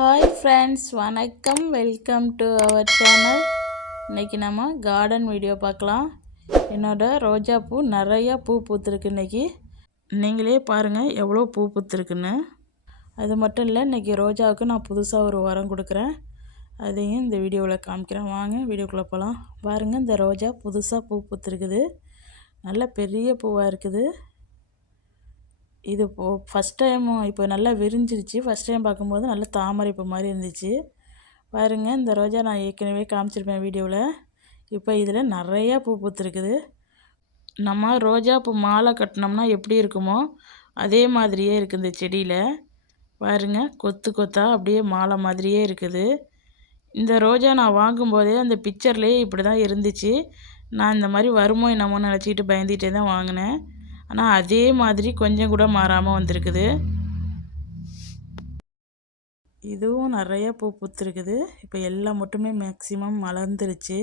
Hi friends, வணக்கம். Welcome to our channel. இன்றைக்கி நம்ம கார்டன் வீடியோ பார்க்கலாம். என்னோடய ரோஜா பூ நிறையா பூ பூத்துருக்கு. இன்றைக்கி நீங்களே பாருங்கள் எவ்வளோ பூ பூத்துருக்குன்னு. அது மட்டும் இல்லை, இன்றைக்கி ரோஜாவுக்கு நான் புதுசாக ஒரு உரம் கொடுக்குறேன். அதையும் இந்த வீடியோவில் காமிக்கிறேன். வாங்க வீடியோக்குள்ளே போகலாம். பாருங்கள், இந்த ரோஜா புதுசாக பூ பூத்துருக்குது. நல்ல பெரிய பூவாக இருக்குது. இது ஃபஸ்ட் டைம் இப்போ நல்லா விரிஞ்சிருச்சு. ஃபஸ்ட் டைம் பார்க்கும்போது நல்ல தாமரை பூ மாதிரி இருந்துச்சு. பாருங்கள், இந்த ரோஜா நான் ஏற்கனவே காமிச்சிருப்பேன் வீடியோவில். இப்போ இதில் நிறையா பூ பூத்துருக்குது. நம்ம ரோஜா பூ மாலை கட்டினோம்னா எப்படி இருக்குமோ அதே மாதிரியே இருக்குது இந்த செடியில். பாருங்கள், கொத்து கொத்தாக அப்படியே மாலை மாதிரியே இருக்குது. இந்த ரோஜா நான் வாங்கும்போதே அந்த பிக்சர்லேயே இப்படி தான் இருந்துச்சு. நான் இந்த மாதிரி வருமோ என்னமோ நினச்சிக்கிட்டு பயந்துகிட்டே தான் வாங்கினேன். ஆனால் அதே மாதிரி கொஞ்சம் கூட மாறாமல் வந்திருக்குது. இதுவும் நிறைய பூ பூத்துருக்குது. இப்போ எல்லா மொட்டுமே மேக்ஸிமம் மலர்ந்துருச்சு.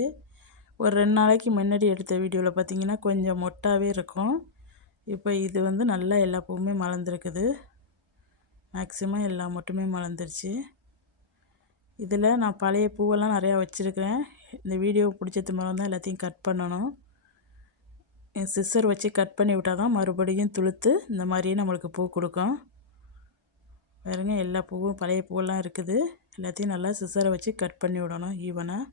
ஒரு 2 நாளைக்கு முன்னாடி எடுத்த வீடியோவில் பார்த்திங்கன்னா கொஞ்சம் மொட்டாகவே இருக்கும். இப்போ இது நல்லா எல்லா பூவுமே மலர்ந்துருக்குது. மேக்ஸிமம் எல்லா மொட்டுமே மலர்ந்துருச்சு. இதில் நான் பழைய பூவெல்லாம் நிறையா வச்சுருக்கிறேன். இந்த வீடியோ பிடிச்சது மூலம் தான் எல்லாத்தையும் கட் பண்ணணும். சிசர் வச்சு கட் பண்ணி விட்டால் தான் மறுபடியும் துளுத்து இந்த மாதிரியே நம்மளுக்கு பூ கொடுக்கும். பாருங்க, எல்லா பூவும் பழைய பூவெல்லாம் இருக்குது. எல்லாத்தையும் நல்லா சிசரை வச்சு கட் பண்ணி விடணும் ஈவனாக.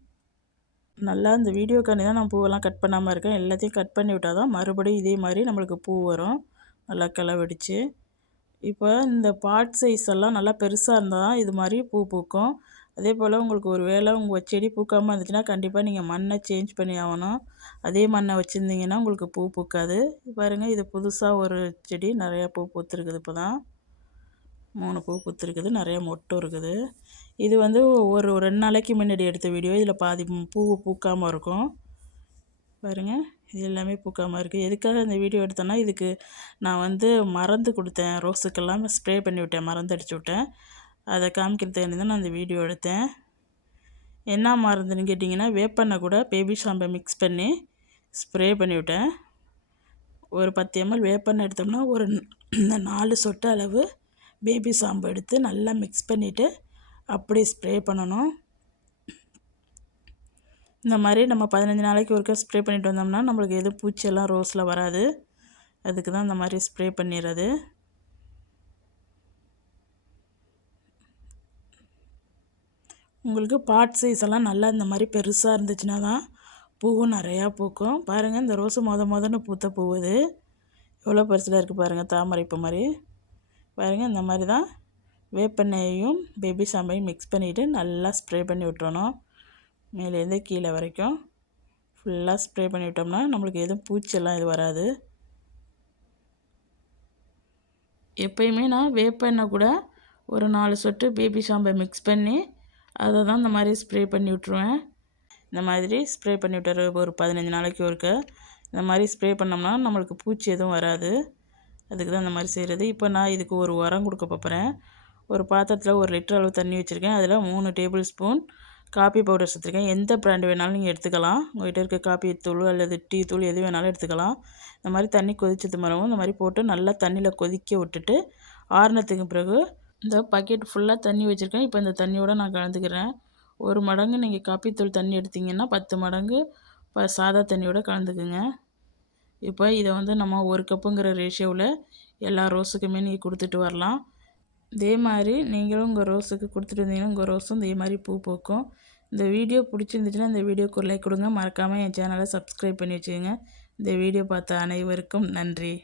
நல்லா இந்த வீடியோக்காண்டி தான் நான் பூவெல்லாம் கட் பண்ணாமல் இருக்கேன். எல்லாத்தையும் கட் பண்ணி விட்டால் தான் மறுபடியும் இதே மாதிரி நம்மளுக்கு பூ வரும். நல்லா கிளவடிச்சு. இப்போ இந்த பாட் சைஸ் எல்லாம் நல்லா பெருசாக இருந்தால் தான் இது மாதிரி பூ பூக்கும். அதே போல் உங்களுக்கு ஒரு வேளை உங்கள் செடி பூக்காமல் இருந்துச்சுன்னா கண்டிப்பாக நீங்கள் மண்ணை சேஞ்ச் பண்ணி ஆகணும். அதே மண்ணை வச்சுருந்தீங்கன்னா உங்களுக்கு பூ பூக்காது. பாருங்கள், இது புதுசாக ஒரு செடி நிறையா பூ பூத்துருக்குது. இப்போ தான் 3 பூ பூத்துருக்குது. நிறையா மொட்டும் இருக்குது. இது ஒரு 2 நாளைக்கு முன்னாடி எடுத்த வீடியோ. இதில் பாதி பூ பூக்காமல் இருக்கும். பாருங்கள், இது எல்லாமே பூக்காமல் இருக்குது. எதுக்காக இந்த வீடியோ எடுத்தேன்னா, இதுக்கு நான் மருந்து கொடுத்தேன். ரோஸுக்கெல்லாம் ஸ்ப்ரே பண்ணி விட்டேன், மருந்து அடிச்சு விட்டேன். அதை காமிக்கிறதுக்கு தான் நான் இந்த வீடியோ எடுத்தேன். என்ன மருந்துன்னு கேட்டிங்கன்னா, வேப்பெண்ணெய் கூட பேபி ஷாம்பை மிக்ஸ் பண்ணி ஸ்ப்ரே பண்ணிவிட்டேன். ஒரு 10 ml வேப்பெண்ணெய் எடுத்தோம்னா ஒரு 4 சொட்டு அளவு பேபி ஷாம்பு எடுத்து நல்லா மிக்ஸ் பண்ணிவிட்டு அப்படியே ஸ்ப்ரே பண்ணணும். இந்த மாதிரி நம்ம 15 நாளைக்கு ஒருக்கா ஸ்ப்ரே பண்ணிட்டு வந்தோம்னா நம்மளுக்கு எதுவும் பூச்சியெல்லாம் ரோஸில் வராது. அதுக்கு தான் இந்த மாதிரி ஸ்ப்ரே பண்ணிடுறது. உங்களுக்கு பாட் சைஸ் எல்லாம் நல்லா இந்த மாதிரி பெருசாக இருந்துச்சுன்னா தான் பூவும் நிறையா பூக்கும். பாருங்கள், இந்த ரோஸு மொதன்னு பூத்த பூவுது எவ்வளோ பெருசில் இருக்குது பாருங்கள், தாமரை பூ மாதிரி. பாருங்கள், இந்த மாதிரி தான் வேப்பெண்ணெயையும் பேபி ஷாம்பையும் மிக்ஸ் பண்ணிவிட்டு நல்லா ஸ்ப்ரே பண்ணி விட்டுறணும். மேலேருந்து கீழே வரைக்கும் ஃபுல்லாக ஸ்ப்ரே பண்ணி விட்டோம்னா நம்மளுக்கு எதுவும் பூச்சியெல்லாம் இது வராது. எப்பயுமே நான் வேப்பெண்ணெய் கூட ஒரு 4 சொட்டு பேபி ஷாம்பை மிக்ஸ் பண்ணி அதை தான் இந்த மாதிரி ஸ்ப்ரே பண்ணி விட்ருவேன். இந்த மாதிரி ஸ்ப்ரே பண்ணி விட்டுற ஒரு 15 நாளைக்கு ஒருக்க இந்த மாதிரி ஸ்ப்ரே பண்ணோம்னா நம்மளுக்கு பூச்சி எதுவும் வராது. அதுக்கு தான் இந்த மாதிரி செய்கிறது. இப்போ நான் இதுக்கு ஒரு உரம் கொடுக்க போகிறேன். ஒரு பாத்திரத்தில் 1 லிட்டர் அளவு தண்ணி வச்சுருக்கேன். அதில் 3 டேபிள் ஸ்பூன் காப்பி பவுடர் சேர்த்துருக்கேன். எந்த பிராண்டு வேணாலும் நீங்கள் எடுத்துக்கலாம். உங்கள்கிட்ட இருக்க காப்பி தூள் அல்லது டீ தூள் எது வேணாலும் எடுத்துக்கலாம். இந்த மாதிரி தண்ணி கொதிச்சது மரவும் இந்த மாதிரி போட்டு நல்லா தண்ணியில் கொதிக்க விட்டுட்டு ஆறுனத்துக்கு பிறகு இந்த பக்கெட் ஃபுல்லாக தண்ணி வச்சுருக்கேன். இப்போ இந்த தண்ணியோடு நான் கலந்துக்கிறேன். 1 மடங்கு நீங்கள் காப்பித்தூள் தண்ணி எடுத்திங்கன்னா 10 மடங்கு சாதா தண்ணியோட கலந்துக்குங்க. இப்போ இதை நம்ம 1 கப்புங்கிற ரேஷியோவில் எல்லா ரோஸுக்குமே நீங்கள் கொடுத்துட்டு வரலாம். இதே மாதிரி நீங்களும் உங்கள் ரோஸுக்கு கொடுத்துட்டு வந்தீங்கன்னா உங்கள் ரோஸும் இதே மாதிரி பூ பூக்கும். இந்த வீடியோ பிடிச்சிருந்துச்சுன்னா இந்த வீடியோக்கு ஒரு லைக் கொடுங்க. மறக்காமல் என் சேனலை சப்ஸ்கிரைப் பண்ணி வச்சுக்கோங்க. இந்த வீடியோ பார்த்த அனைவருக்கும் நன்றி.